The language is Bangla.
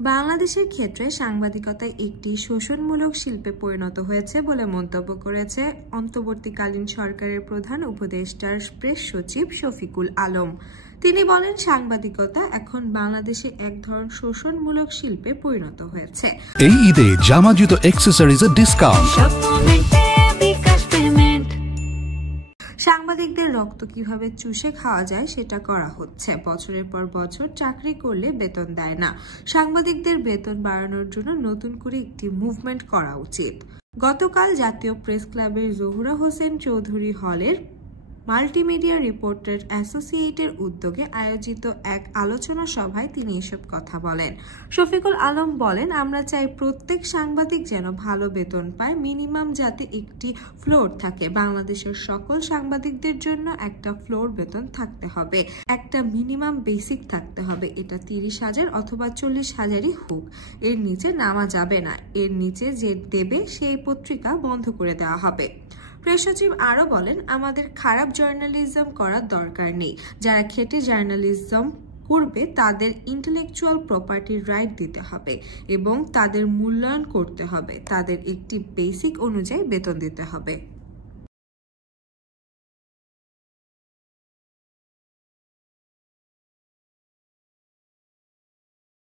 বাংলাদেশের ক্ষেত্রে সাংবাদিকতা একটি শোষণমূলক শিল্পে পরিণত হয়েছে বলে মন্তব্য করেছে অন্তর্বর্তীকালীন সরকারের প্রধান উপদেষ্টার প্রেস সচিব শফিকুল আলম। তিনি বলেন, সাংবাদিকতা এখন বাংলাদেশে এক ধরনের শোষণমূলক শিল্পে পরিণত হয়েছে। এই ঈদে জামা জুতো অ্যাকসেসরিজের ডিসকাউন্ট। সাংবাদিকদের রক্ত কিভাবে চুষে খাওয়া যায় সেটা করা হচ্ছে। বছরের পর বছর চাকরি করলে বেতন দেয় না। সাংবাদিকদের বেতন বাড়ানোর জন্য নতুন করে একটি মুভমেন্ট করা উচিত। গতকাল জাতীয় প্রেস ক্লাবের জহুরা হোসেন চৌধুরী হলের মাল্টিমিডিয়া রিপোর্টার অ্যাসোসিয়েটের উদ্যোগে আয়োজিত এক আলোচনা সভায় তিনি এসব কথা বলেন। শফিকুল আলম বলেন, আমরা চাই প্রত্যেক সাংবাদিক যেন ভালো বেতন পায়, মিনিমাম যাতে একটি ফ্লোর থাকে। বাংলাদেশের সকল সাংবাদিকদের জন্য একটা ফ্লোর বেতন থাকতে হবে, একটা মিনিমাম বেসিক থাকতে হবে। এটা 30,000 অথবা 40,000ই হোক, এর নিচে নামা যাবে না। এর নিচে যে দেবে সেই পত্রিকা বন্ধ করে দেওয়া হবে। প্রেস সচিব আরও বলেন, আমাদের খারাপ জার্নালিজম করার দরকার নেই। যারা খেটে জার্নালিজম করবে তাদের ইন্টেলেকচুয়াল প্রপার্টির রাইট দিতে হবে এবং তাদের মূল্যায়ন করতে হবে। তাদের একটি বেসিক অনুযায়ী বেতন দিতে হবে।